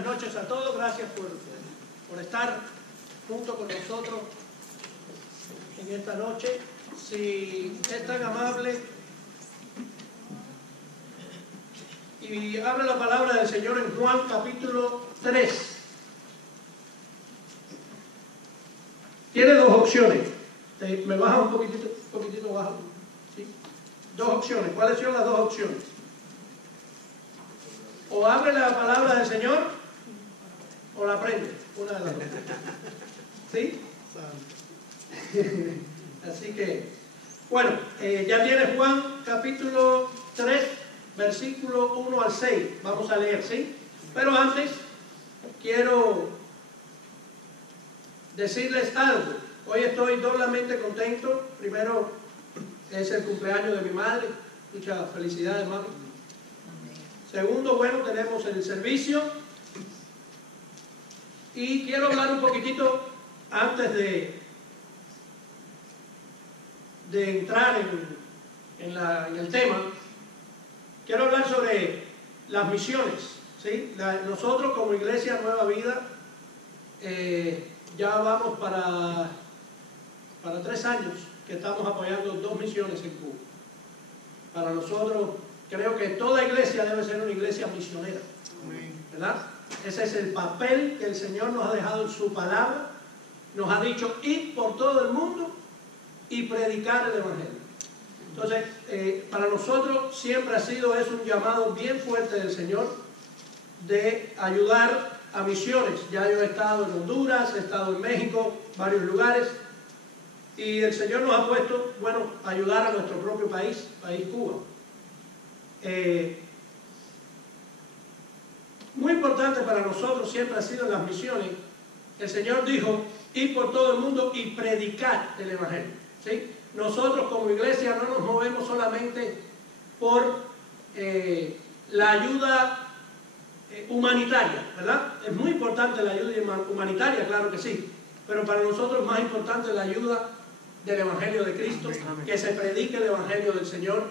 buenas noches a todos. Gracias por estar junto con nosotros en esta noche. Si es tan amable y abre la palabra del Señor en Juan capítulo 3. Tiene dos opciones. Me baja un poquitito bajo. ¿Sí? Dos opciones. ¿Cuáles son las dos opciones? O abre la palabra del Señor o la prende. Una de las dos. ¿Sí? Así que, bueno, ya tiene Juan capítulo 3, versículo 1 al 6. Vamos a leer, ¿sí? Pero antes quiero decirles algo. Hoy estoy doblemente contento. Primero, es el cumpleaños de mi madre. Muchas felicidades, mami. Segundo, bueno, tenemos el servicio. Y quiero hablar un poquitito antes de entrar en el tema. Quiero hablar sobre las misiones, ¿sí? Nosotros como Iglesia Nueva Vida ya vamos para 3 años que estamos apoyando 2 misiones en Cuba. Para nosotros, creo que toda iglesia debe ser una iglesia misionera, ¿verdad? Ese es el papel que el Señor nos ha dejado en su palabra. Nos ha dicho ir por todo el mundo y predicar el Evangelio. Entonces, para nosotros siempre es un llamado bien fuerte del Señor de ayudar a misiones. Ya yo he estado en Honduras, he estado en México, varios lugares, y el Señor nos ha puesto, bueno, a ayudar a nuestro propio país Cuba. Muy importante para nosotros siempre ha sido las misiones. El Señor dijo, ir por todo el mundo y predicar el Evangelio, ¿sí? Nosotros como iglesia no nos movemos solamente por la ayuda humanitaria, ¿verdad? Es muy importante la ayuda humanitaria, claro que sí, pero para nosotros es más importante la ayuda del Evangelio de Cristo, que se predique el Evangelio del Señor,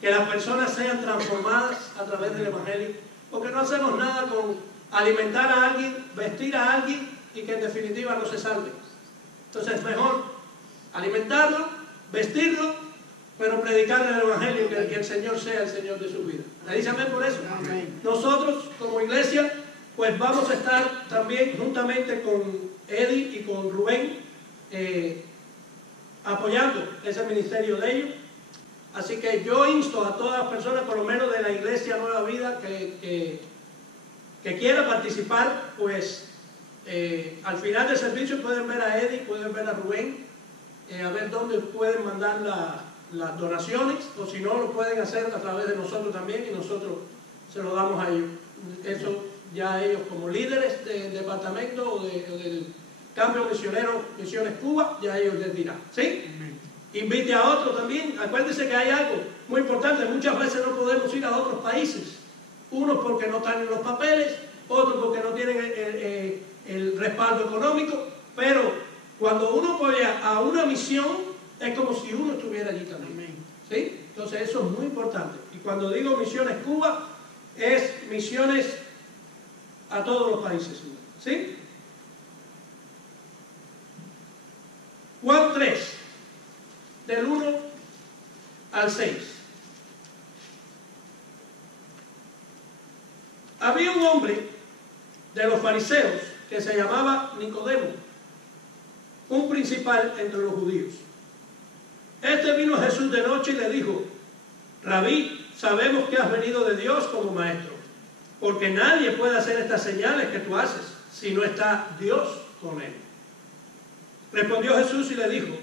que las personas sean transformadas a través del Evangelio, porque no hacemos nada con alimentar a alguien, vestir a alguien y que en definitiva no se salve. Entonces es mejor alimentarlo, vestirlo, pero predicar el Evangelio, que el Señor sea el Señor de su vida. ¿Me dice amén por eso? Amén. Nosotros como iglesia pues vamos a estar también juntamente con Eddie y con Rubén apoyando ese ministerio de ellos. Así que yo insto a todas las personas, por lo menos de la Iglesia Nueva Vida, que quiera participar, pues al final del servicio pueden ver a Eddie, pueden ver a Rubén, a ver dónde pueden mandar las donaciones, o si no, lo pueden hacer a través de nosotros también, y nosotros se lo damos a ellos. Eso ya ellos como líderes del departamento o del cambio misionero, Misiones Cuba, ya ellos les dirán, ¿sí? Invite a otros también. Acuérdense que hay algo muy importante. Muchas veces no podemos ir a otros países. Unos porque no están en los papeles, otros porque no tienen el respaldo económico. Pero cuando uno apoya a una misión, es como si uno estuviera allí también. ¿Sí? Entonces eso es muy importante. Y cuando digo Misiones Cuba, es misiones a todos los países. ¿Sí? Juan 3. Del 1 al 6. Había un hombre de los fariseos que se llamaba Nicodemo, un principal entre los judíos. Este vino a Jesús de noche y le dijo: Rabí, sabemos que has venido de Dios como maestro, porque nadie puede hacer estas señales que tú haces si no está Dios con él. Respondió Jesús y le dijo: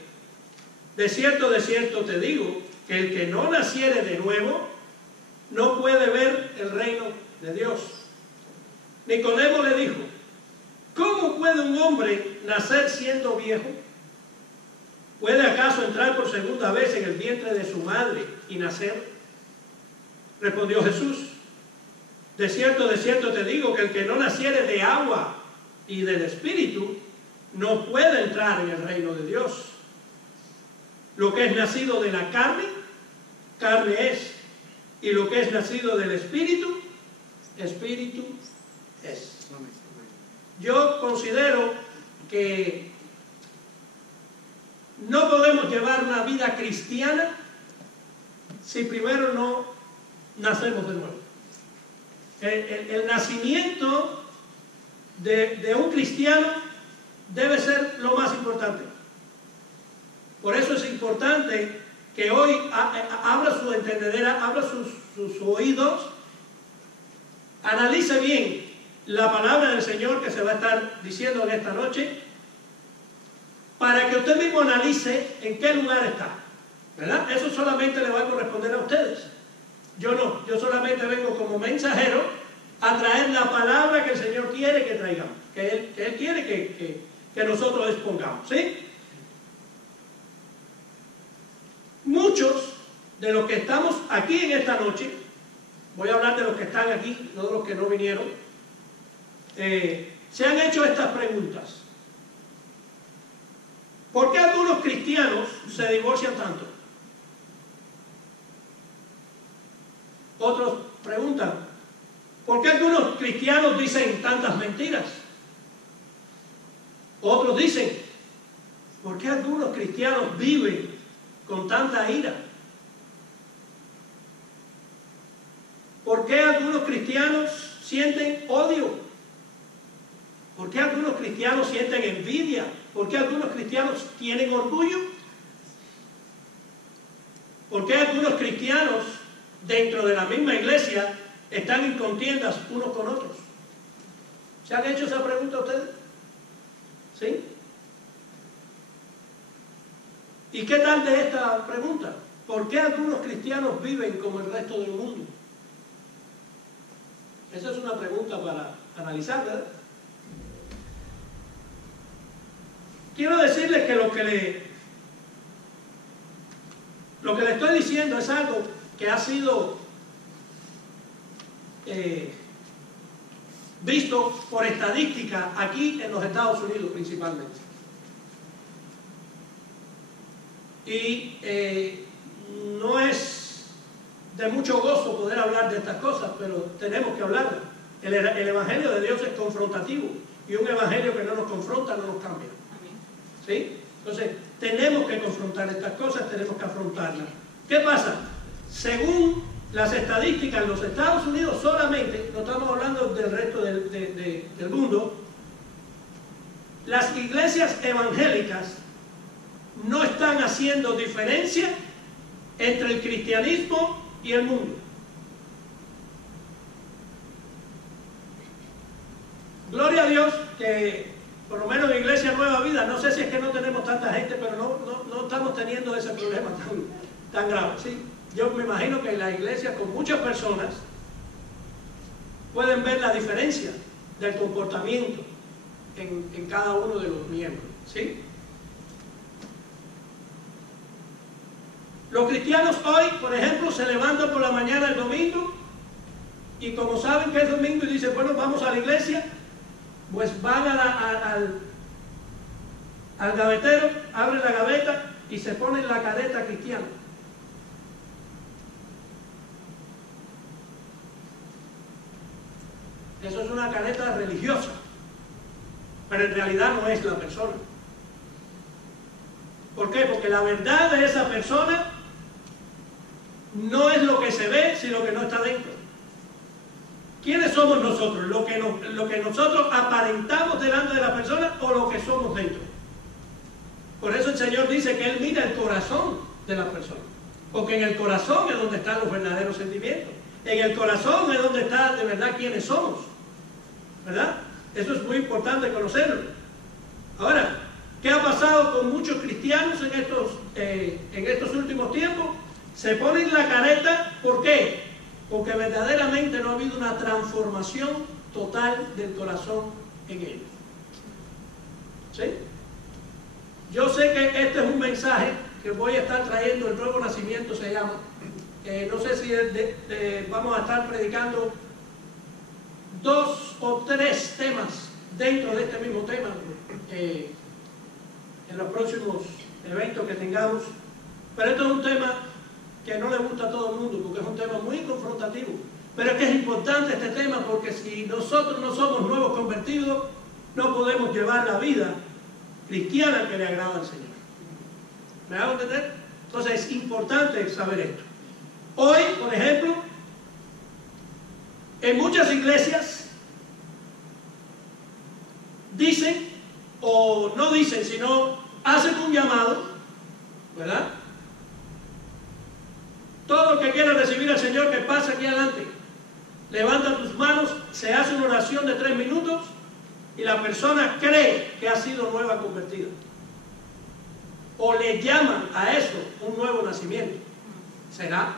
de cierto te digo, que el que no naciere de nuevo, no puede ver el reino de Dios. Nicodemo le dijo: ¿cómo puede un hombre nacer siendo viejo? ¿Puede acaso entrar por segunda vez en el vientre de su madre y nacer? Respondió Jesús: de cierto te digo, que el que no naciere de agua y del Espíritu, no puede entrar en el reino de Dios. Lo que es nacido de la carne, carne es, y lo que es nacido del Espíritu, Espíritu es. Yo considero que no podemos llevar una vida cristiana si primero no nacemos de nuevo. El nacimiento de un cristiano debe ser lo más importante. Por eso es importante que hoy abra su entendedera, abra sus oídos, analice bien la palabra del Señor que se va a estar diciendo en esta noche, para que usted mismo analice en qué lugar está, ¿verdad? Eso solamente le va a corresponder a ustedes. Yo no, yo solamente vengo como mensajero a traer la palabra que el Señor quiere que traigamos, que Él quiere que nosotros expongamos, ¿sí? Muchos de los que estamos aquí en esta noche, voy a hablar de los que están aquí, no de los que no vinieron, se han hecho estas preguntas. ¿Por qué algunos cristianos se divorcian tanto? Otros preguntan, ¿por qué algunos cristianos dicen tantas mentiras? Otros dicen, ¿por qué algunos cristianos viven con tanta ira? ¿Por qué algunos cristianos sienten odio? ¿Por qué algunos cristianos sienten envidia? ¿Por qué algunos cristianos tienen orgullo? ¿Por qué algunos cristianos dentro de la misma iglesia están en contiendas unos con otros? ¿Se han hecho esa pregunta ustedes? ¿Sí? ¿Y qué tal de esta pregunta? ¿Por qué algunos cristianos viven como el resto del mundo? Esa es una pregunta para analizar, ¿verdad? Quiero decirles que lo que le estoy diciendo es algo que ha sido visto por estadística aquí en los Estados Unidos principalmente. Y no es de mucho gozo poder hablar de estas cosas, pero tenemos que hablarlas. El Evangelio de Dios es confrontativo, y un Evangelio que no nos confronta no nos cambia. ¿Sí? Entonces, tenemos que confrontar estas cosas, tenemos que afrontarlas. ¿Qué pasa? Según las estadísticas en los Estados Unidos solamente, no estamos hablando del resto del mundo, las iglesias evangélicas no están haciendo diferencia entre el cristianismo y el mundo. Gloria a Dios que por lo menos en Iglesia Nueva Vida, no sé si es que no tenemos tanta gente, pero no estamos teniendo ese problema tan grave, ¿sí? Yo me imagino que en la iglesia con muchas personas pueden ver la diferencia del comportamiento en cada uno de los miembros, ¿sí? Los cristianos hoy, por ejemplo, se levantan por la mañana el domingo y como saben que es domingo y dicen, bueno, vamos a la iglesia, pues van al gavetero, abren la gaveta y se ponen la careta cristiana. Eso es una careta religiosa, pero en realidad no es la persona. ¿Por qué? Porque la verdad de esa persona no es lo que se ve, sino lo que no está dentro. ¿Quiénes somos nosotros? ¿Lo que nosotros aparentamos delante de la persona o lo que somos dentro? Por eso el Señor dice que Él mira el corazón de la persona, porque en el corazón es donde están los verdaderos sentimientos, en el corazón es donde está de verdad quiénes somos, ¿verdad? Eso es muy importante conocerlo. Ahora, ¿qué ha pasado con muchos cristianos en estos últimos tiempos? Se ponen la careta, ¿por qué? Porque verdaderamente no ha habido una transformación total del corazón en ellos. ¿Sí? Yo sé que este es un mensaje que voy a estar trayendo, el nuevo nacimiento se llama. No sé si vamos a estar predicando 2 o 3 temas dentro de este mismo tema en los próximos eventos que tengamos. Pero esto es un tema que no le gusta a todo el mundo, porque es un tema muy confrontativo. Pero es que es importante este tema porque si nosotros no somos nuevos convertidos, no podemos llevar la vida cristiana que le agrada al Señor. ¿Me hago entender? Entonces es importante saber esto. Hoy, por ejemplo, en muchas iglesias dicen, o no dicen, sino hacen un llamado, ¿verdad? Todo el que quiera recibir al Señor, que pase aquí adelante. Levanta tus manos, se hace una oración de 3 minutos y la persona cree que ha sido nueva convertida. O le llaman a eso un nuevo nacimiento. ¿Será?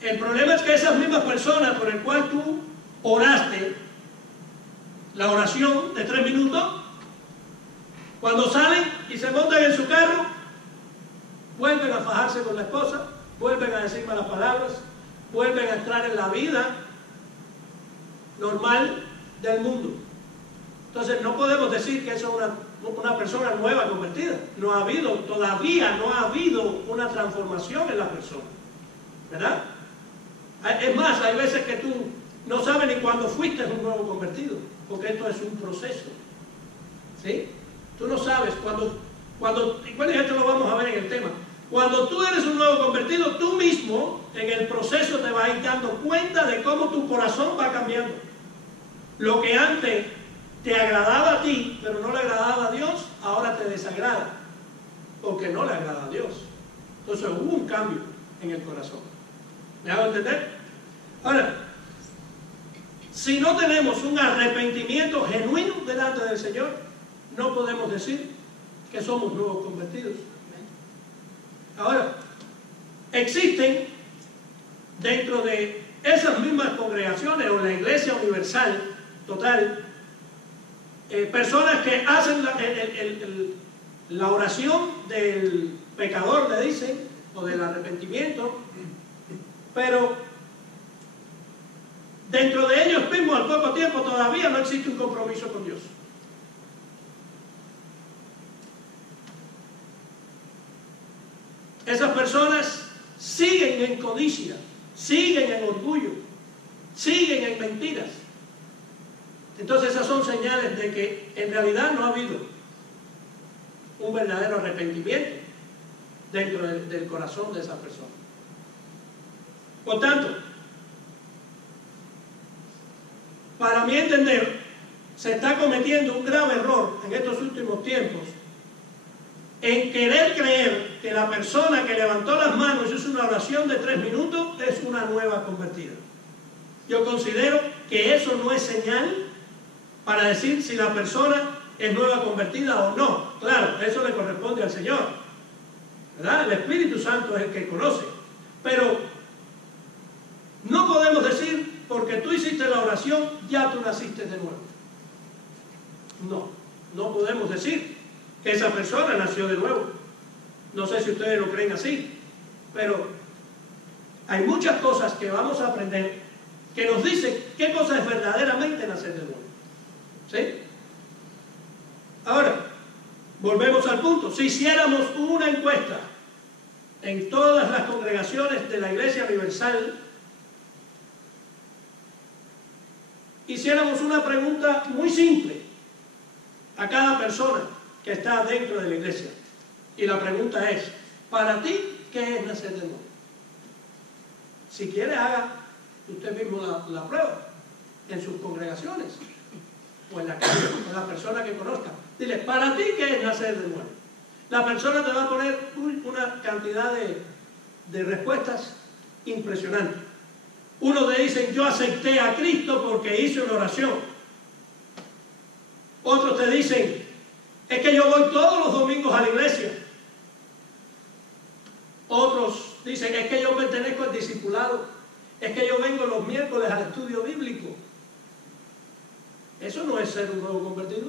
El problema es que esas mismas personas por el cual tú oraste la oración de 3 minutos, cuando salen y se montan en su carro, vuelven a fajarse con la esposa, vuelven a decir malas palabras, vuelven a entrar en la vida normal del mundo. Entonces no podemos decir que eso es una persona nueva convertida. No ha habido, todavía no ha habido una transformación en la persona, ¿verdad? Es más, hay veces que tú no sabes ni cuándo fuiste un nuevo convertido, porque esto es un proceso, ¿sí? Tú no sabes y bueno, esto lo vamos a ver en el tema. Cuando tú eres un nuevo convertido, tú mismo en el proceso te vas a ir dando cuenta de cómo tu corazón va cambiando. Lo que antes te agradaba a ti, pero no le agradaba a Dios, ahora te desagrada, porque no le agrada a Dios. Entonces hubo un cambio en el corazón. ¿Me hago entender? Ahora, si no tenemos un arrepentimiento genuino delante del Señor, no podemos decir que somos nuevos convertidos. Ahora, existen dentro de esas mismas congregaciones o la iglesia universal total, personas que hacen la oración del pecador, le dicen, o del arrepentimiento, pero dentro de ellos mismos al poco tiempo todavía no existe un compromiso con Dios. Esas personas siguen en codicia, siguen en orgullo, siguen en mentiras. Entonces esas son señales de que en realidad no ha habido un verdadero arrepentimiento dentro del corazón de esa persona. Por tanto, para mi entender, se está cometiendo un grave error en estos últimos tiempos en querer creer que la persona que levantó las manos y hizo una oración de 3 minutos es una nueva convertida. Yo considero que eso no es señal para decir si la persona es nueva convertida o no. Claro, eso le corresponde al Señor, ¿verdad? El Espíritu Santo es el que conoce. Pero no podemos decir, porque tú hiciste la oración, ya tú naciste de nuevo. No podemos decir que esa persona nació de nuevo. No sé si ustedes lo creen así, pero hay muchas cosas que vamos a aprender que nos dicen qué cosa es verdaderamente nacer de nuevo. ¿Sí? Ahora, volvemos al punto. Si hiciéramos una encuesta en todas las congregaciones de la Iglesia Universal, hiciéramos una pregunta muy simple a cada persona que está dentro de la iglesia. Y la pregunta es, para ti, ¿qué es nacer de nuevo? Si quiere, haga usted mismo la prueba en sus congregaciones o en la calle, con la persona que conozca. Dile, ¿para ti qué es nacer de nuevo? La persona te va a poner una cantidad de respuestas impresionantes. Uno te dice, yo acepté a Cristo porque hice una oración. Otros te dicen, es que yo voy todos los domingos a la iglesia. Otros dicen, es que yo pertenezco al discipulado. Es que yo vengo los miércoles al estudio bíblico. Eso no es ser un nuevo convertido.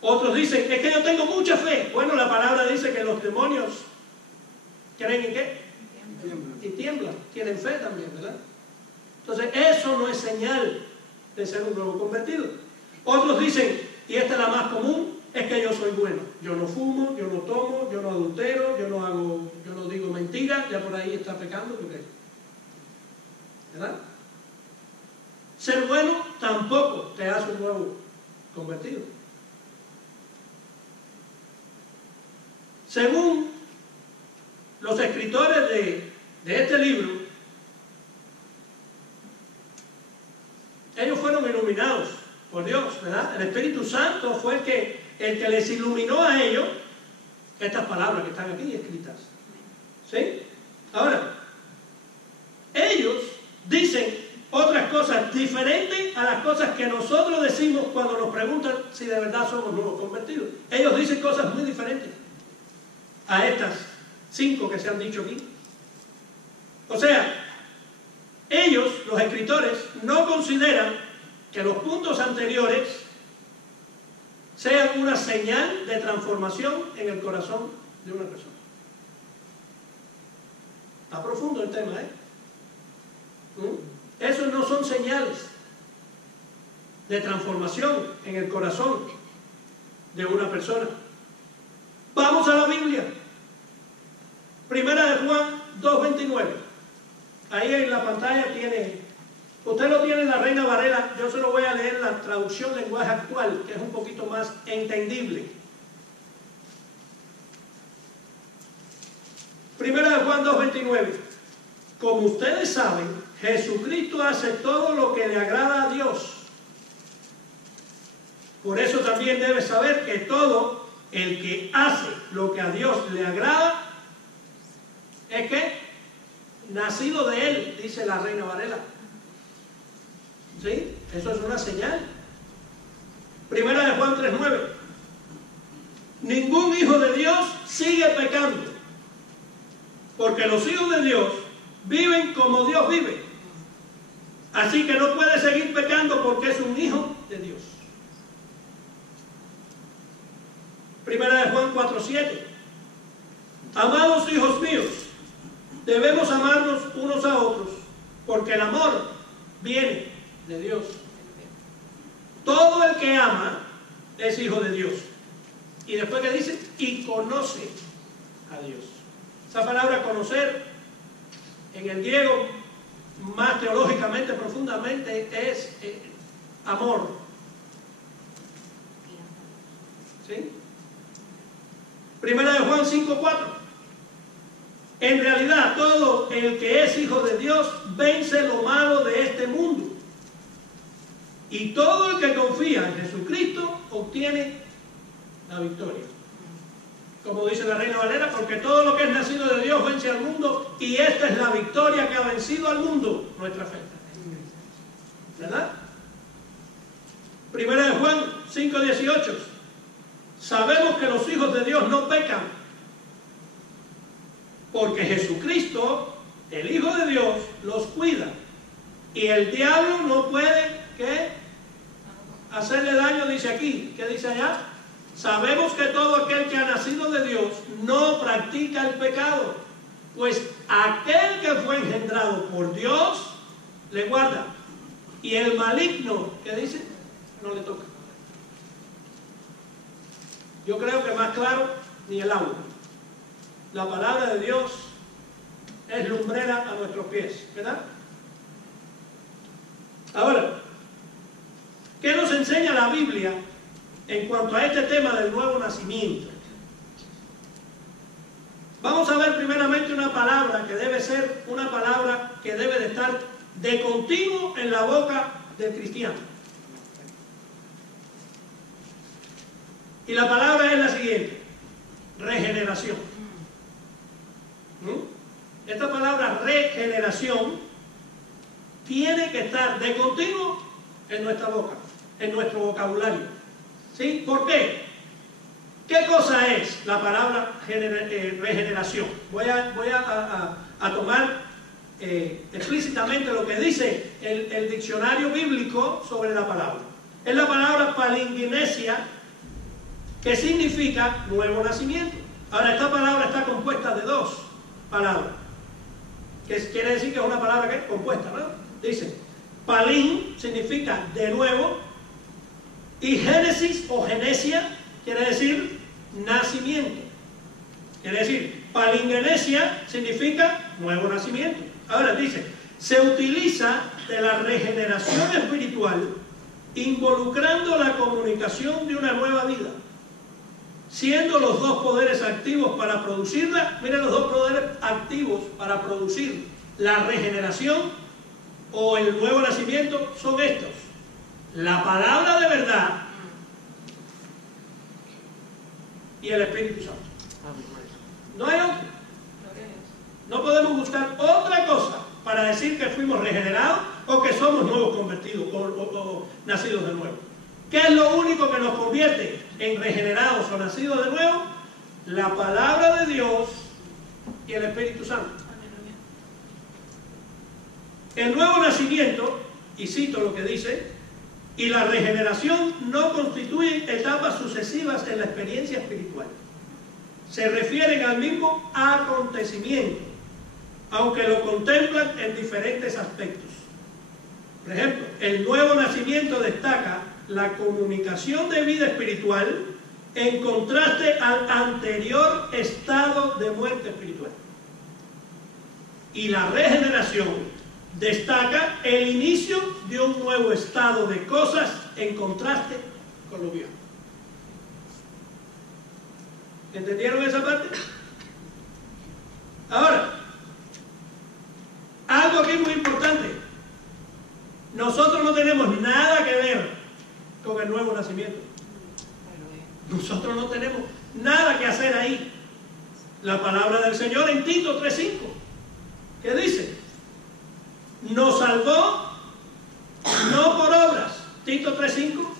Otros dicen, es que yo tengo mucha fe. Bueno, la palabra dice que los demonios creen en qué? Y tiemblan. Tienen fe también, ¿verdad? Entonces, eso no es señal de ser un nuevo convertido. Otros dicen, y esta es la más común, es es que yo soy bueno. Yo no fumo, yo no tomo, yo no adultero, yo no digo mentiras, ya por ahí está pecando, porque, ¿verdad? Ser bueno tampoco te hace un nuevo convertido. Según los escritores de este libro, ellos fueron iluminados por Dios, ¿verdad? El Espíritu Santo fue el que les iluminó a ellos estas palabras que están aquí escritas. ¿Sí? Ahora, ellos dicen otras cosas diferentes a las cosas que nosotros decimos cuando nos preguntan si de verdad somos nuevos convertidos. Ellos dicen cosas muy diferentes a estas 5 que se han dicho aquí. O sea, ellos, los escritores, no consideran que los puntos anteriores sean una señal de transformación en el corazón de una persona. Está profundo el tema, ¿eh? Esos no son señales de transformación en el corazón de una persona. Vamos a la Biblia. Primera de Juan 2:29. Ahí en la pantalla tiene, usted lo tiene en la Reina Valera, yo se lo voy a leer en la traducción lenguaje actual, que es un poquito más entendible. Primera de Juan 2:29. Como ustedes saben, Jesucristo hace todo lo que le agrada a Dios. Por eso también debe saber que todo el que hace lo que a Dios le agrada es que nacido de él, dice la Reina Valera. ¿Sí? Eso es una señal. Primera de Juan 3:9. Ningún hijo de Dios sigue pecando, porque los hijos de Dios viven como Dios vive. Así que no puede seguir pecando porque es un hijo de Dios. Primera de Juan 4:7. Amados hijos míos, debemos amarnos unos a otros, porque el amor viene de Dios. Todo el que ama es hijo de Dios. Y después que dice, y conoce a Dios. Esa palabra conocer, en el griego, más teológicamente, profundamente, es amor. ¿Sí? Primera de Juan 5:4. En realidad, todo el que es hijo de Dios vence lo malo de este mundo. Y todo el que confía en Jesucristo obtiene la victoria. Como dice la Reina Valera, porque todo lo que es nacido de Dios vence al mundo, y esta es la victoria que ha vencido al mundo, nuestra fe. ¿Verdad? Primera de Juan 5:18. Sabemos que los hijos de Dios no pecan, porque Jesucristo, el Hijo de Dios, los cuida. Y el diablo no puede, ¿qué? Hacerle daño, dice aquí. ¿Qué dice allá? Sabemos que todo aquel que ha nacido de Dios no practica el pecado, pues aquel que fue engendrado por Dios le guarda. Y el maligno, ¿qué dice? No le toca. Yo creo que más claro ni el agua. La palabra de Dios es lumbrera a nuestros pies, ¿verdad? Ahora, ¿qué nos enseña la Biblia en cuanto a este tema del nuevo nacimiento? Vamos a ver primeramente una palabra que debe ser una palabra que debe de estar de continuo en la boca del cristiano. Y la palabra es la siguiente: regeneración. Esta palabra regeneración tiene que estar de continuo en nuestra boca, en nuestro vocabulario. ¿Sí? ¿Por qué? ¿Qué cosa es la palabra regeneración? Voy a tomar explícitamente lo que dice el diccionario bíblico sobre la palabra. Es la palabra palingenesia, que significa nuevo nacimiento. Ahora, esta palabra está compuesta de dos palabras, que quiere decir que es una palabra que es compuesta, ¿no? Dice, palín significa de nuevo, y génesis o genesia quiere decir nacimiento. Quiere decir, palingenesia significa nuevo nacimiento. Ahora dice, se utiliza de la regeneración espiritual involucrando la comunicación de una nueva vida, siendo los dos poderes activos para producirla. Miren, los dos poderes activos para producir la regeneración o el nuevo nacimiento son estos: la palabra de verdad y el Espíritu Santo. No hay otro. No podemos buscar otra cosa para decir que fuimos regenerados o que somos nuevos convertidos o nacidos de nuevo. ¿Qué es lo único que nos convierte en regenerados o nacidos de nuevo? La palabra de Dios y el Espíritu Santo. El nuevo nacimiento, y cito lo que dice, y la regeneración no constituyen etapas sucesivas en la experiencia espiritual. Se refieren al mismo acontecimiento, aunque lo contemplan en diferentes aspectos. Por ejemplo, el nuevo nacimiento destaca la comunicación de vida espiritual en contraste al anterior estado de muerte espiritual. Y la regeneración destaca el inicio de un nuevo estado de cosas en contraste con lo viejo. ¿Entendieron esa parte? Ahora, algo aquí muy importante. Nosotros no tenemos nada que ver con el nuevo nacimiento. Nosotros no tenemos nada que hacer ahí. La palabra del Señor en Tito 3:5, ¿qué dice? Nos salvó no por obras. Tito 3:5.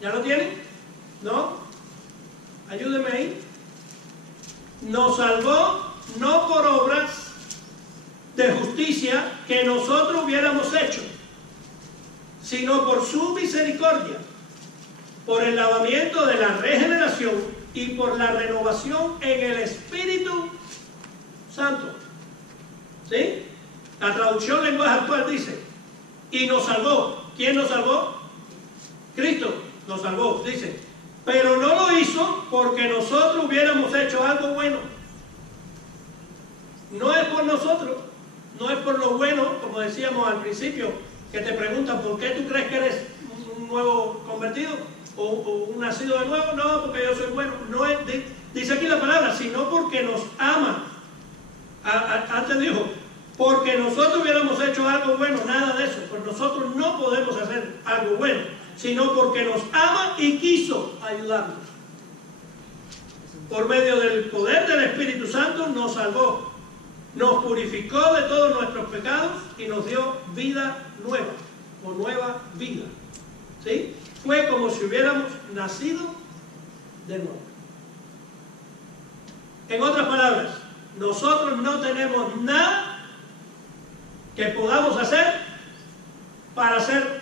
¿Ya lo tienen? ¿No? Ayúdenme ahí. Nos salvó no por obras de justicia que nosotros hubiéramos hecho, sino por su misericordia, por el lavamiento de la regeneración y por la renovación en el Espíritu Santo. ¿Sí? La traducción lenguaje actual dice, y nos salvó. ¿Quién nos salvó? Cristo nos salvó, dice. Pero no lo hizo porque nosotros hubiéramos hecho algo bueno. No es por nosotros, no es por lo bueno, como decíamos al principio, que te preguntan ¿por qué tú crees que eres un nuevo convertido o un nacido de nuevo? No, porque yo soy bueno. No es, dice aquí la palabra, sino porque nos ama. Antes dijo, porque nosotros hubiéramos hecho algo bueno. Nada de eso, pues nosotros no podemos hacer algo bueno, sino porque nos ama y quiso ayudarnos. Por medio del poder del Espíritu Santo nos salvó, nos purificó de todos nuestros pecados y nos dio vida nueva, o nueva vida. ¿Sí? Fue como si hubiéramos nacido de nuevo. En otras palabras, nosotros no tenemos nada que podamos hacer para ser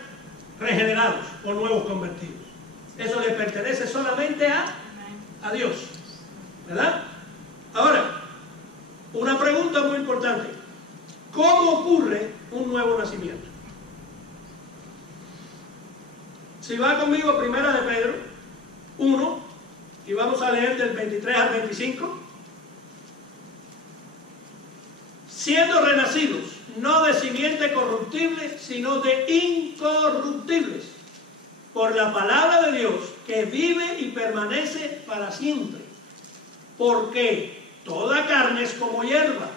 regenerados o nuevos convertidos. Eso le pertenece solamente a Dios, ¿verdad? Ahora, una pregunta muy importante: ¿cómo ocurre un nuevo nacimiento? Si va conmigo a Primera de Pedro 1 y vamos a leer del 23 al 25. Siendo renacidos, no de simiente corruptible, sino de incorruptibles, por la palabra de Dios, que vive y permanece para siempre. Porque toda carne es como hierba.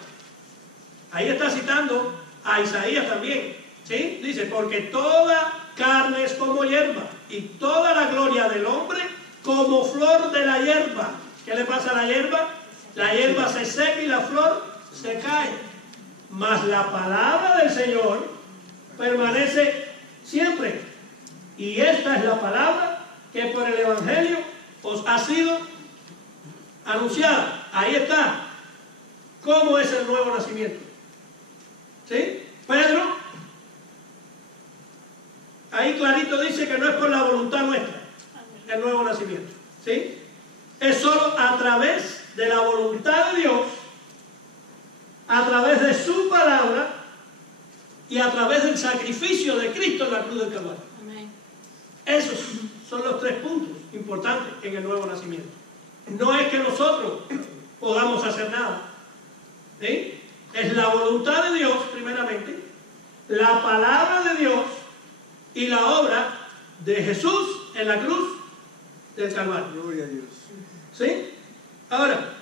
Ahí está citando a Isaías también, ¿sí? Dice, porque toda carne es como hierba, y toda la gloria del hombre como flor de la hierba. ¿Qué le pasa a la hierba? La hierba se seca y la flor se cae. Mas la palabra del Señor permanece siempre. Y esta es la palabra que por el Evangelio os ha sido anunciada. Ahí está. ¿Cómo es el nuevo nacimiento? ¿Sí? Pedro, ahí clarito dice que no es por la voluntad nuestra el nuevo nacimiento. ¿Sí? Es solo a través de la voluntad de Dios, a través de su palabra y a través del sacrificio de Cristo en la cruz del Calvario. Amén. Esos son los 3 puntos importantes en el nuevo nacimiento. No es que nosotros podamos hacer nada, ¿sí? Es la voluntad de Dios, primeramente, la palabra de Dios y la obra de Jesús en la cruz del Calvario. Gloria a Dios. ¿Sí? Ahora,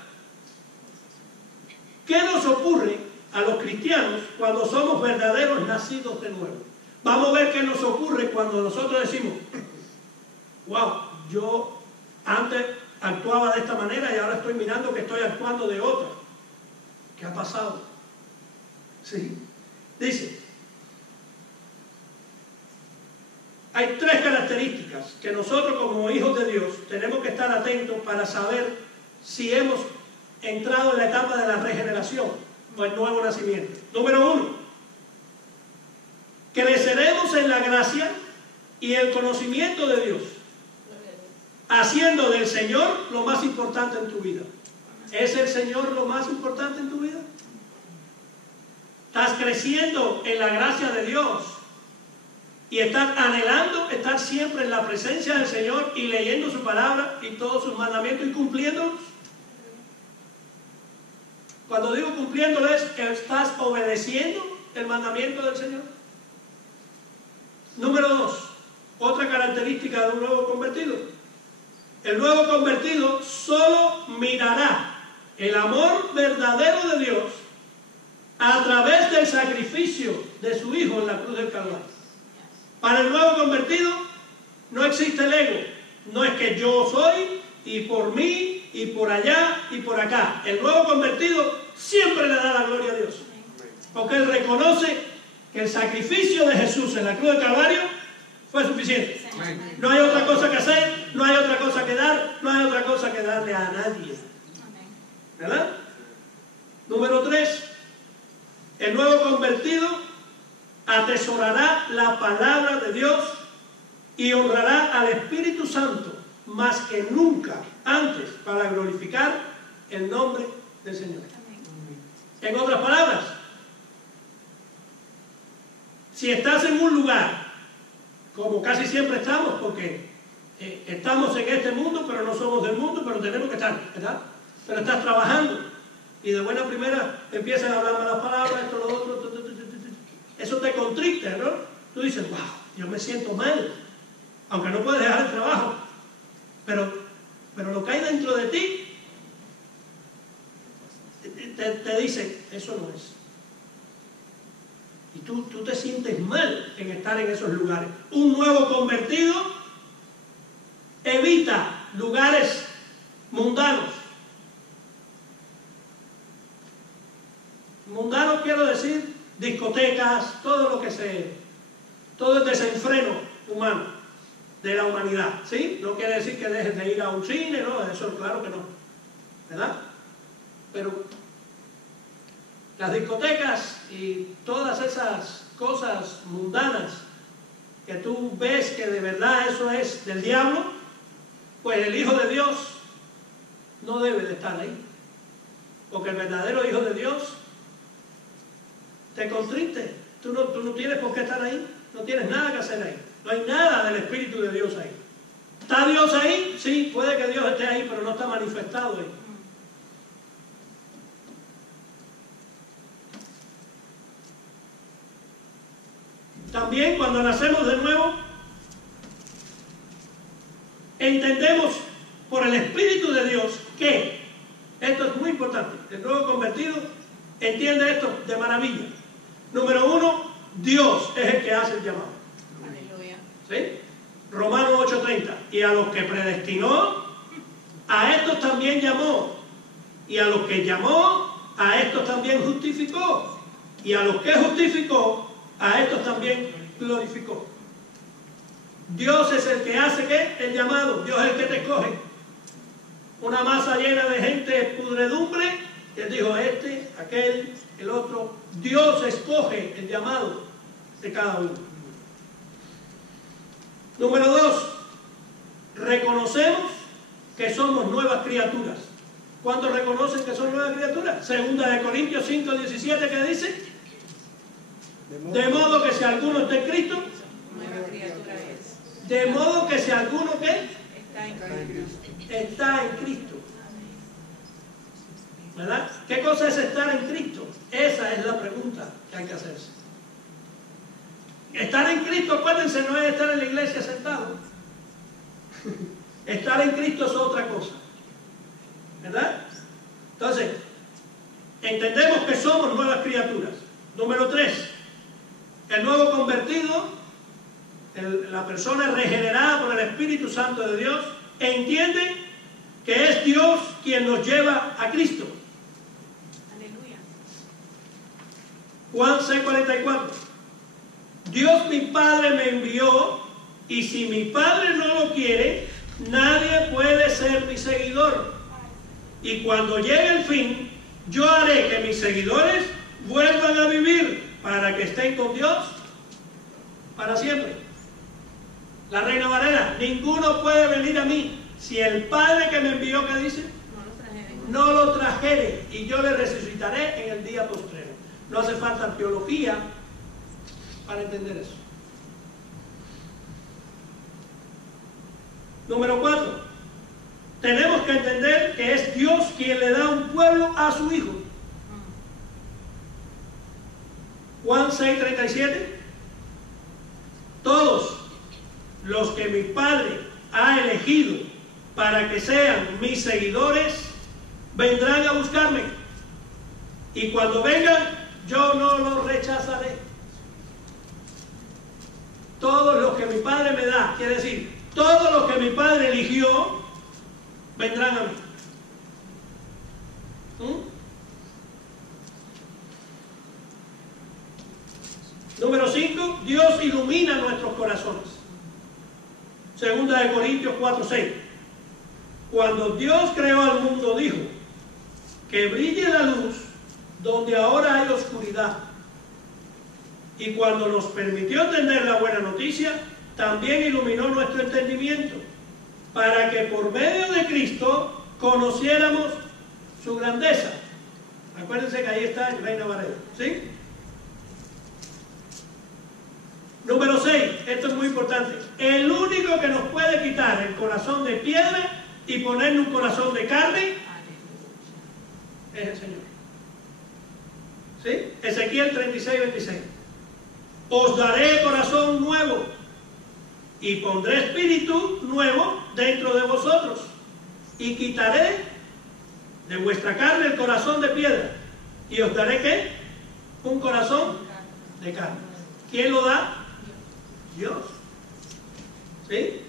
¿qué nos ocurre a los cristianos cuando somos verdaderos nacidos de nuevo? Vamos a ver qué nos ocurre cuando nosotros decimos, wow, yo antes actuaba de esta manera y ahora estoy mirando que estoy actuando de otra. ¿Qué ha pasado? Sí. Dice, hay 3 características que nosotros como hijos de Dios tenemos que estar atentos para saber si hemos entrado en la etapa de la regeneración o el nuevo nacimiento. Número 1, creceremos en la gracia y el conocimiento de Dios, haciendo del Señor lo más importante en tu vida. ¿Es el Señor lo más importante en tu vida? ¿Estás creciendo en la gracia de Dios y estás anhelando estar siempre en la presencia del Señor y leyendo su palabra y todos sus mandamientos y cumpliéndolos? Cuando digo cumpliéndolo es que estás obedeciendo el mandamiento del Señor. Número 2, otra característica de un nuevo convertido. El nuevo convertido solo mirará el amor verdadero de Dios a través del sacrificio de su Hijo en la cruz del Calvario. Para el nuevo convertido no existe el ego. No es que yo soy y por mí y por allá y por acá. El nuevo convertido siempre le da la gloria a Dios, porque él reconoce que el sacrificio de Jesús en la cruz del Calvario fue suficiente. No hay otra cosa que hacer, no hay otra cosa que dar, no hay otra cosa que darle a nadie. ¿Verdad? Número 3, el nuevo convertido atesorará la palabra de Dios y honrará al Espíritu Santo más que nunca antes para glorificar el nombre del Señor. En otras palabras, si estás en un lugar, como casi siempre estamos, porque estamos en este mundo, pero no somos del mundo, pero tenemos que estar, ¿verdad? Pero estás trabajando y de buena primera empiezan a hablar malas palabras, esto, lo otro, eso te contrista, ¿no? Tú dices, wow, yo me siento mal, aunque no puedes dejar el trabajo, pero lo que hay dentro de ti te dice, eso no es. Y tú te sientes mal en estar en esos lugares. Un nuevo convertido evita lugares mundanos. Mundanos quiero decir discotecas, todo el desenfreno humano de la humanidad, ¿sí? No quiere decir que dejes de ir a un cine, ¿no? Eso claro que no, ¿verdad? Pero las discotecas y todas esas cosas mundanas que tú ves que de verdad eso es del diablo, pues el Hijo de Dios no debe de estar ahí, porque el verdadero Hijo de Dios te contriste. Tú no tienes por qué estar ahí, no tienes nada que hacer ahí, no hay nada del Espíritu de Dios ahí. ¿Está Dios ahí? Sí, puede que Dios esté ahí, pero no está manifestado ahí. También cuando nacemos de nuevo, entendemos por el Espíritu de Dios que, esto es muy importante, el nuevo convertido entiende esto de maravilla. Número 1, Dios es el que hace el llamado. Aleluya. ¿Sí? Romanos 8:30. Y a los que predestinó, a estos también llamó. Y a los que llamó, a estos también justificó. Y a los que justificó, a estos también glorificó. Dios es el que hace ¿qué? El llamado. Dios es el que te escoge. Una masa llena de gente pudredumbre, que dijo este, aquel, el otro. Dios escoge el llamado de cada uno. Número 2, reconocemos que somos nuevas criaturas. ¿Cuántos reconocen que son nuevas criaturas? Segunda de Corintios 5:17, ¿qué dice? De modo que si alguno está en Cristo, Nueva criatura es. De modo que si alguno ¿qué? Está en Cristo. Está en Cristo. ¿Verdad? ¿Qué cosa es estar en Cristo? Esa es la pregunta que hay que hacerse. Estar en Cristo, acuérdense, no es estar en la iglesia sentado. Estar en Cristo es otra cosa. ¿Verdad? Entonces, entendemos que somos nuevas criaturas. Número 3, el nuevo convertido, la persona regenerada por el Espíritu Santo de Dios, entiende que es Dios quien nos lleva a Cristo. Aleluya. Juan 6:44. Dios mi Padre me envió, y si mi Padre no lo quiere, nadie puede ser mi seguidor. Y cuando llegue el fin, yo haré que mis seguidores vuelvan a vivir para que estén con Dios para siempre. La Reina Valera, ninguno puede venir a mí si el Padre que me envió, ¿qué dice? No lo trajere, y yo le resucitaré en el día postrero. No hace falta teología para entender eso. Número 4. Tenemos que entender que es Dios quien le da un pueblo a su Hijo. Juan 6:37. Todos los que mi Padre ha elegido para que sean mis seguidores vendrán a buscarme, y cuando vengan yo no los rechazaré. Todos los que mi Padre me da, quiere decir, todos los que mi Padre eligió vendrán a mí. Número 5, Dios ilumina nuestros corazones. Segunda de Corintios 4:6. Cuando Dios creó al mundo, dijo: que brille la luz donde ahora hay oscuridad. Y cuando nos permitió entender la buena noticia, también iluminó nuestro entendimiento, para que por medio de Cristo conociéramos su grandeza. Acuérdense que ahí está el Reina Valera, ¿sí? Número 6, esto es muy importante. El único que nos puede quitar el corazón de piedra y ponerle un corazón de carne es el Señor. ¿Sí? Ezequiel 36:26. Os daré corazón nuevo y pondré espíritu nuevo dentro de vosotros, y quitaré de vuestra carne el corazón de piedra, y os daré ¿qué? Un corazón de carne. ¿Quién lo da? Dios. ¿Sí?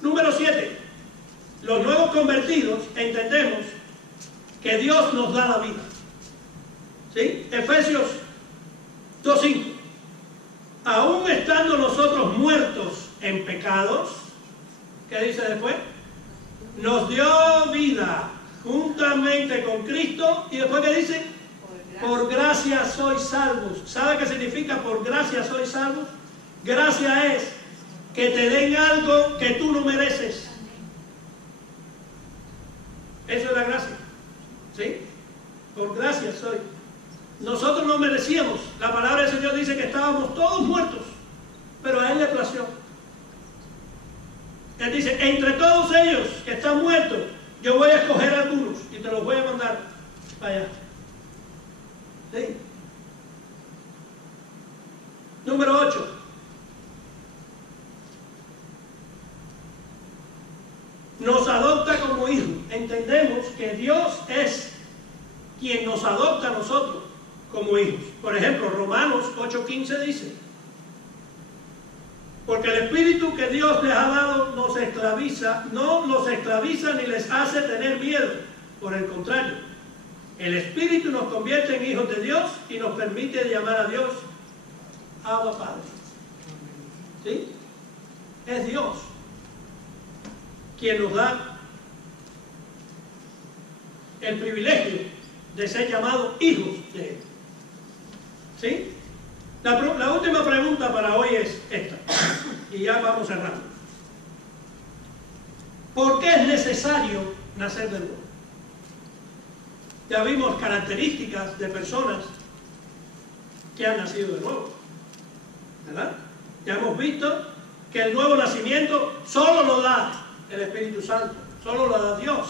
Número 7. Los nuevos convertidos entendemos que Dios nos da la vida. ¿Sí? Efesios 2:5. Aún estando nosotros muertos en pecados, ¿qué dice después? Nos dio vida juntamente con Cristo, y después ¿qué dice? Por gracia sois salvos. ¿Sabe qué significa por gracia sois salvos? Gracia es que te den algo que tú no mereces. Eso es la gracia. ¿Sí? Por gracia soy. Nosotros no merecíamos. La palabra del Señor dice que estábamos todos muertos, pero a Él le plació. Él dice: entre todos ellos que están muertos, yo voy a escoger a algunos y te los voy a mandar para allá. ¿Sí? Número 8. Nos adopta como hijos. Entendemos que Dios es quien nos adopta a nosotros como hijos. Por ejemplo, Romanos 8:15 dice: porque el Espíritu que Dios les ha dado no los esclaviza ni les hace tener miedo. Por el contrario, el Espíritu nos convierte en hijos de Dios y nos permite llamar a Dios Abba Padre. ¿Sí? Es Dios quien nos da el privilegio de ser llamados hijos de Él. ¿Sí? La última pregunta para hoy es esta, y ya vamos cerrando. ¿Por qué es necesario nacer de nuevo? Ya vimos características de personas que han nacido de nuevo, ¿verdad? Ya hemos visto que el nuevo nacimiento solo lo da el Espíritu Santo, solo lo da Dios.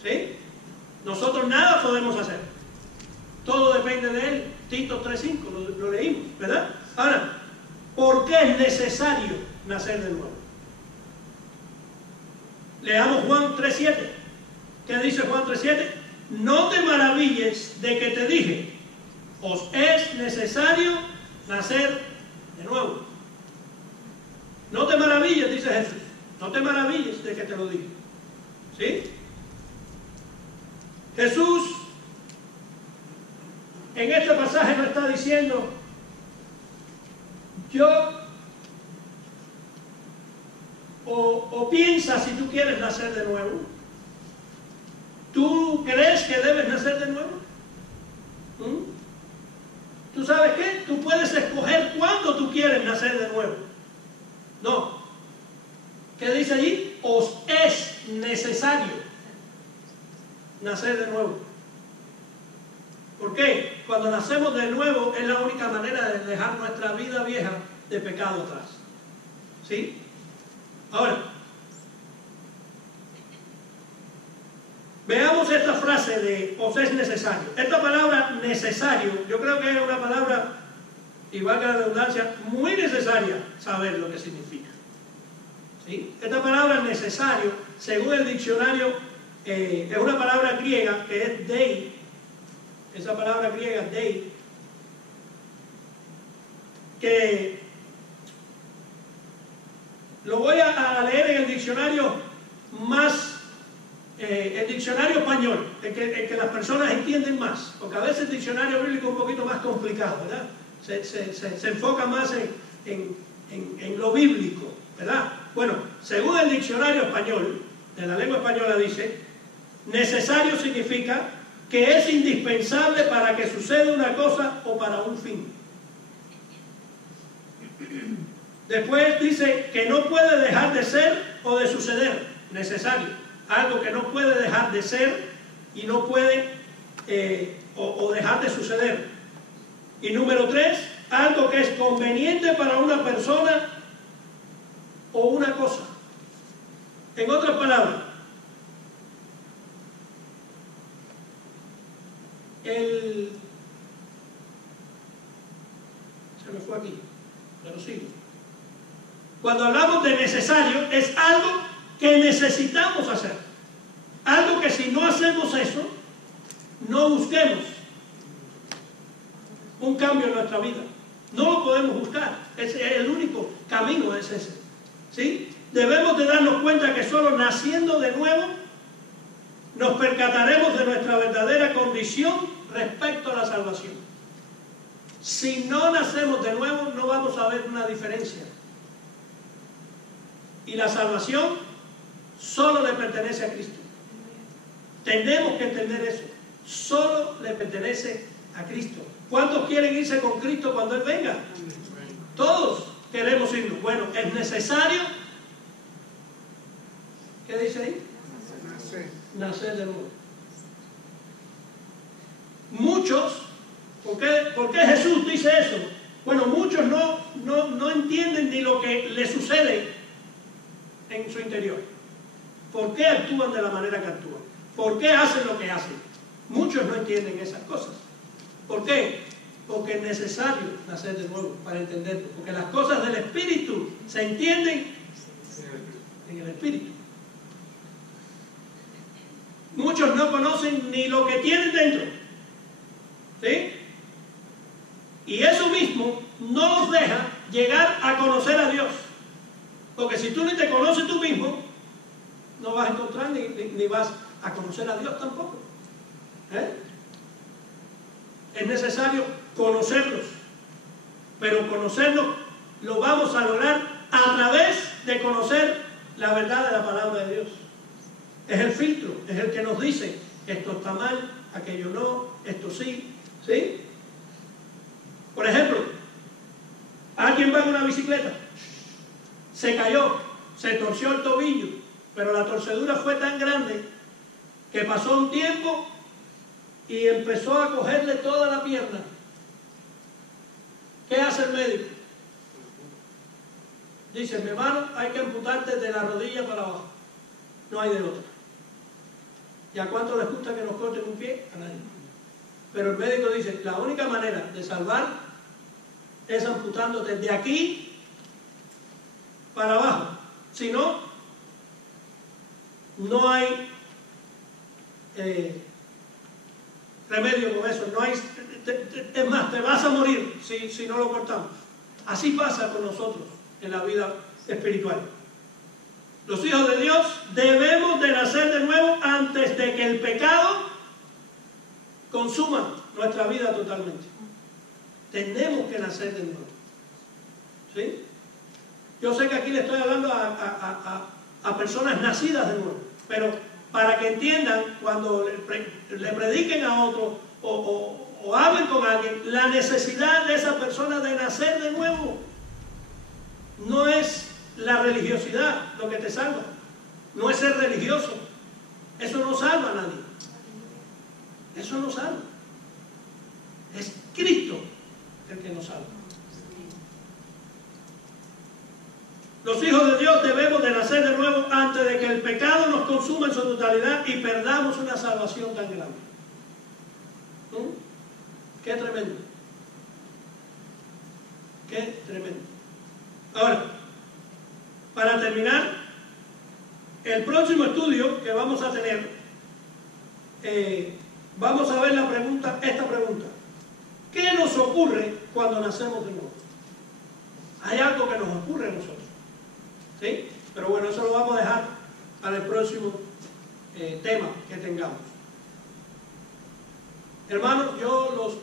¿Sí? Nosotros nada podemos hacer. Todo depende de Él. Tito 3:5, lo leímos, ¿verdad? Ahora, ¿por qué es necesario nacer de nuevo? Leamos Juan 3:7. ¿Qué dice Juan 3:7? No te maravilles de que te dije, os es necesario nacer de nuevo. No te maravilles, dice Jesús. No te maravilles de que te lo dije. ¿Sí? Jesús en este pasaje no está diciendo, o piensa si tú quieres nacer de nuevo. ¿Tú crees que debes nacer de nuevo? ¿Tú sabes qué? Tú puedes escoger cuándo tú quieres nacer de nuevo. No. ¿Qué dice allí? Os es necesario nacer de nuevo. ¿Por qué? Cuando nacemos de nuevo es la única manera de dejar nuestra vida vieja de pecado atrás. ¿Sí? Ahora, veamos esta frase de os es necesario. Esta palabra necesario, yo creo que es una palabra, igual que la redundancia, muy necesaria saber lo que significa. ¿Sí? Esta palabra necesario, según el diccionario, es una palabra griega que es dei. Esa palabra griega, dei, que lo voy a leer en el diccionario más, el diccionario español, el que las personas entienden más, porque a veces el diccionario bíblico es un poquito más complicado, ¿verdad? Se enfoca más en lo bíblico, ¿verdad? Bueno, según el diccionario español, de la lengua española dice, necesario significa que es indispensable para que suceda una cosa o para un fin. Después dice que no puede dejar de ser o de suceder. Necesario. Algo que no puede dejar de ser y no puede o dejar de suceder. Y número 3, algo que es conveniente para una persona o una cosa. En otras palabras, se me fue aquí, pero sigo. Cuando hablamos de necesario, es algo que necesitamos hacer. Algo que si no hacemos eso, no busquemos un cambio en nuestra vida. No lo podemos buscar. El único camino es ese. ¿Sí? Debemos de darnos cuenta que solo naciendo de nuevo nos percataremos de nuestra verdadera condición respecto a la salvación. Si no nacemos de nuevo, no vamos a ver una diferencia. Y la salvación solo le pertenece a Cristo. Tenemos que entender eso. Solo le pertenece a Cristo. ¿Cuántos quieren irse con Cristo cuando Él venga? Todos queremos irnos. Bueno, es necesario. ¿Qué dice ahí? Nacer de nuevo. Muchos, ¿por qué Jesús dice eso? Bueno, muchos no entienden ni lo que le sucede en su interior. ¿Por qué actúan de la manera que actúan? ¿Por qué hacen lo que hacen? Muchos no entienden esas cosas. ¿Por qué? Porque es necesario nacer de nuevo para entenderlo. Porque las cosas del Espíritu se entienden en el Espíritu. Muchos no conocen ni lo que tienen dentro. ¿Sí? Y eso mismo no los deja llegar a conocer a Dios. Porque si tú ni te conoces tú mismo, no vas a encontrar ni vas a conocer a Dios tampoco. Es necesario conocerlos. Pero conocerlos lo vamos a lograr a través de conocer la verdad de la palabra de Dios. Es el filtro, es el que nos dice, esto está mal, aquello no, esto sí. ¿Sí? Por ejemplo, alguien va en una bicicleta, se cayó, se torció el tobillo, pero la torcedura fue tan grande que pasó un tiempo y empezó a cogerle toda la pierna. ¿Qué hace el médico? dice, mi hermano, hay que amputarte de la rodilla para abajo. No hay de otra. ¿Y a cuánto les gusta que nos corten un pie? A nadie. Pero el médico dice, la única manera de salvar es amputándote de aquí para abajo. Si no, no hay remedio con eso. No hay, es más, te vas a morir si no lo cortamos. Así pasa con nosotros en la vida espiritual. Los hijos de Dios debemos de nacer de nuevo antes de que el pecado consuma nuestra vida totalmente. Tenemos que nacer de nuevo. ¿Sí? Yo sé que aquí le estoy hablando a personas nacidas de nuevo, pero para que entiendan, cuando le prediquen a otro o hablen con alguien, la necesidad de esa persona de nacer de nuevo. No es la religiosidad lo que te salva, no es ser religioso. Eso no salva a nadie. Eso no salva. Es Cristo el que nos salva. Los hijos de Dios debemos de nacer de nuevo antes de que el pecado nos consuma en su totalidad y perdamos una salvación tan grande. Qué tremendo. Qué tremendo. Ahora, para terminar, el próximo estudio que vamos a tener, vamos a ver esta pregunta. ¿Qué nos ocurre cuando nacemos de nuevo? Hay algo que nos ocurre a nosotros. ¿Sí? Pero bueno, eso lo vamos a dejar para el próximo tema que tengamos. Hermanos, yo los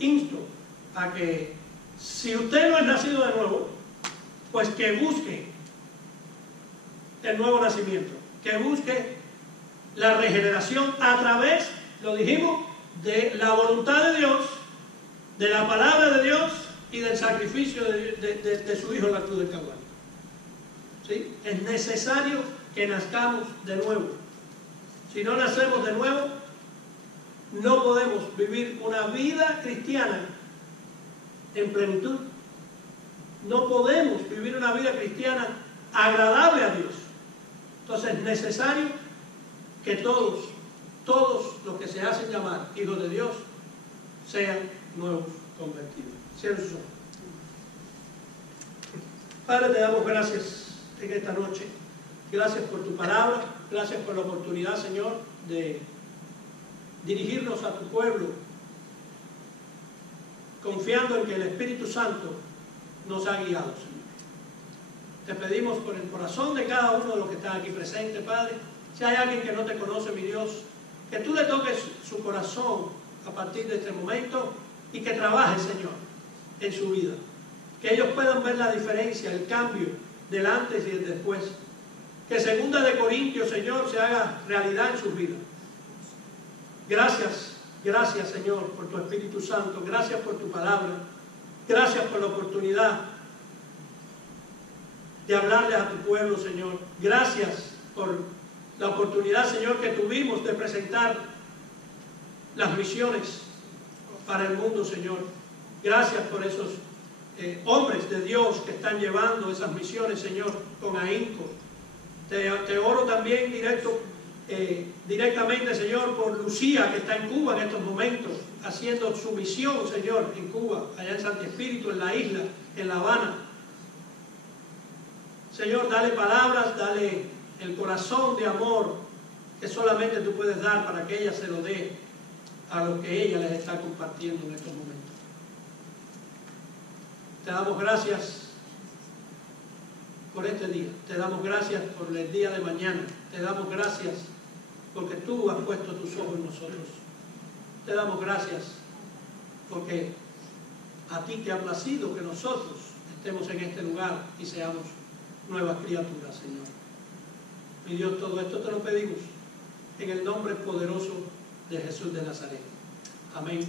insto a que, si usted no es nacido de nuevo, pues que busque el nuevo nacimiento, que busque la regeneración a través, lo dijimos, de la voluntad de Dios, de la palabra de Dios y del sacrificio de su Hijo en la cruz del Calvario. ¿Sí? Es necesario que nazcamos de nuevo. Si no nacemos de nuevo, no podemos vivir una vida cristiana en plenitud. No podemos vivir una vida cristiana agradable a Dios. Entonces es necesario que todos los que se hacen llamar hijos de Dios sean nuevos convertidos. Cierren sus ojos. Padre, te damos gracias en esta noche. Gracias por tu palabra. Gracias por la oportunidad, Señor, de dirigirnos a tu pueblo, confiando en que el Espíritu Santo nos ha guiado, Señor. Te pedimos por el corazón de cada uno de los que están aquí presentes, Padre. Si hay alguien que no te conoce, mi Dios, que tú le toques su corazón a partir de este momento y que trabajes, Señor, en su vida. Que ellos puedan ver la diferencia, el cambio del antes y el después. Que 2 Corintios, Señor, se haga realidad en sus vidas. Gracias, gracias, Señor, por tu Espíritu Santo. Gracias por tu palabra. Gracias por la oportunidad de hablarles a tu pueblo, Señor. Gracias por la oportunidad, Señor, que tuvimos de presentar las misiones para el mundo, Señor. Gracias por esos hombres de Dios que están llevando esas misiones, Señor, con ahínco. Te oro también directamente, Señor, por Lucía, que está en Cuba en estos momentos, haciendo su misión, Señor, en Cuba, allá en Santo Espíritu, en la isla, en La Habana. Señor, dale palabras, dale el corazón de amor que solamente tú puedes dar para que ella se lo dé a lo que ella les está compartiendo en estos momentos. Te damos gracias por este día. Te damos gracias por el día de mañana. Te damos gracias porque tú has puesto tus ojos en nosotros. Te damos gracias porque a ti te ha placido que nosotros estemos en este lugar y seamos nuevas criaturas, Señor. Mi Dios, todo esto te lo pedimos en el nombre poderoso de Jesús de Nazaret. Amén.